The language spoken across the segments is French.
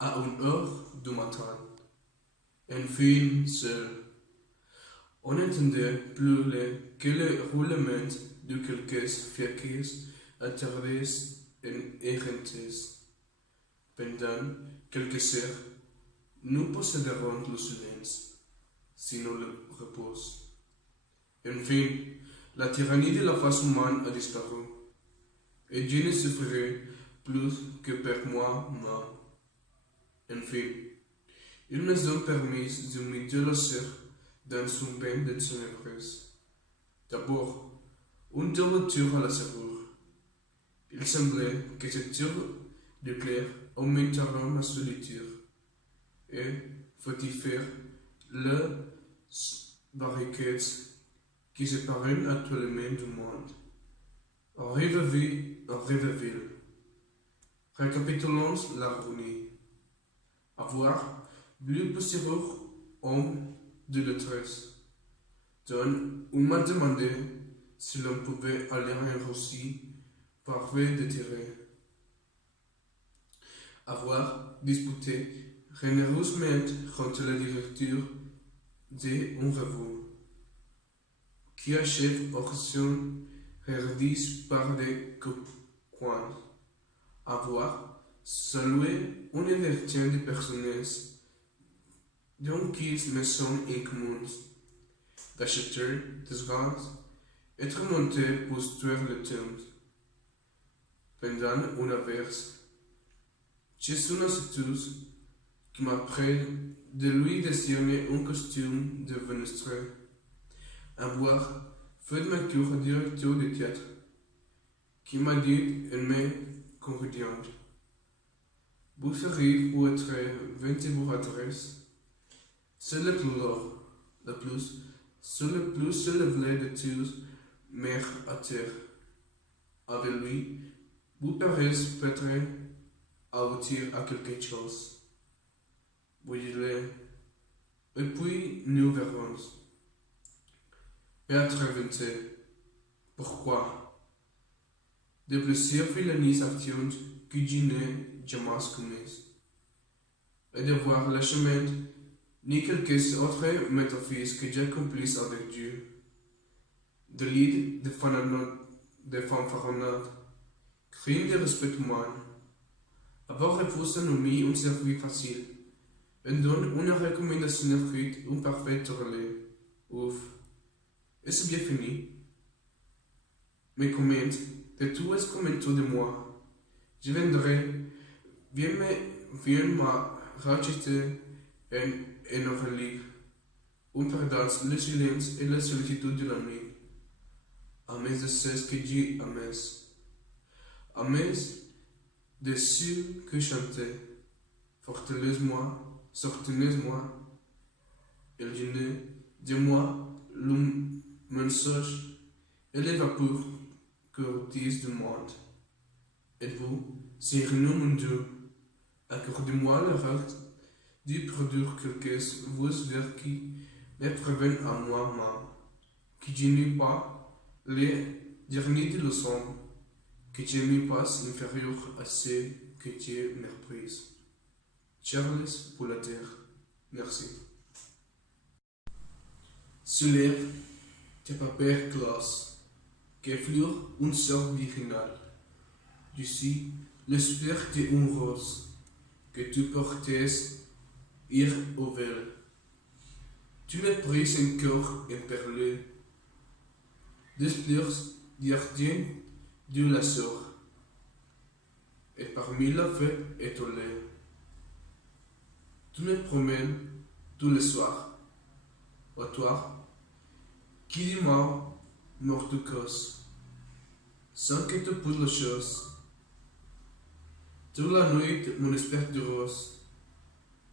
à 1 heure du matin. Enfin, seul. On n'entendait plus que le roulement de quelques flaques à travers une éreintes. Pendant quelques heures, nous posséderons le silence, sinon le repos. Enfin, la tyrannie de la face humaine a disparu, et Dieu ne souffrirait plus que pour moi-même. Enfin, il nous a permis de m'idolâtrer dans son bain de ténèbres. D'abord, une tour à la serrure. Il semblait que cette tour de clair augmentera ma solitude et fortifierait les barricades qui séparent actuellement du monde. En Riverville, récapitulons la ruine. Avoir lu plusieurs hommes de détresse, dont on m'a demandé si l'on pouvait aller en Russie parfait de tirer. Avoir disputé généreusement contre la directure d'une revue, qui achète options rédiges par des coins. Avoir salué un évertien de personnages dont ils me sont incommuns, d'acheter des gants, être monté pour tuer le temps. Pendant une averse, j'ai une astuce qui m'apprend de lui décerner un costume de Venestré. Avoir fait ma cure au directeur de théâtre, qui m'a dit une main conviviente. Vous arrivez pour être 20 adresses. C'est le plus lourd, c'est le plus élevé de tous, mère à terre. Avec lui, vous paraissez peut-être aboutir à quelque chose. Vous direz, et puis nous verrons. Être inventé. Pourquoi? De plusieurs vilaines actions que je n'ai jamais commises. Et de voir le chemin ni quelques autres métaphyses que j'accomplisse avec Dieu. De l'idée de fanfaronnade, crime de respect humain, avoir refusé un ami un service facile, et donne une recommandation écrite, un parfait relais. Ouf, est-ce bien fini? Mais commente, de tout est commentaire de moi. Je viendrai, viens ma racheter et nous relire. On perdant le silence et la solitude de la nuit. Ames de ce que Dieu ames. Ames de ceux que chantait. Fortalise-moi, soutenez-moi. Il dînait de moi le mensonge et les vapeurs courtises du monde. Et vous, Seigneur mon Dieu, accordez-moi le reste de produire quelque chose qui me prévienne à moi-même, que je n'ai pas les derniers de leçons, que je ne pas inférieur à ce que Dieu méprise. Charles Poulater, merci. Soulève tes papiers classe, que fleur une sorte virginale. D'ici, l'esprit de une rose, que tu portais ir au vel. Tu me prises un cœur éperlé, des fleurs d'argent de la sœur, et parmi la fête étoilée. Tu me promènes tous les soirs, au toi, qui dit mort de cause, sans que tu pousses la chose. Toute la nuit, mon esprit de rose,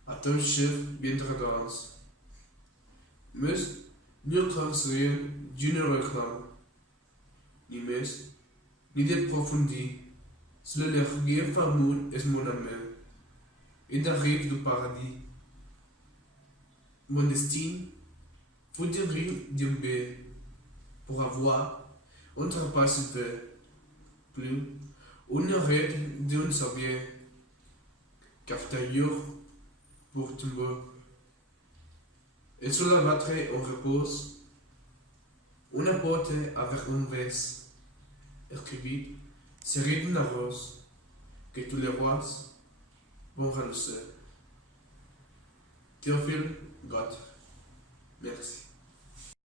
à ton chef bien tendance. Mais, nulle rien, Dieu ne réclame, ni messe, ni de profondis, c'est le rien fameux est mon amour, et d'arrive du paradis. Mon destin, faut dire d'un bé, pour avoir, on trapasse peu, plus, on arrête d'un savier, car tailleur pour tomber. Et cela batterait en repose, una porte avec un vase, écrivit, serait une rose, que tous les rois vont relancer. Théophile Gautier. Merci.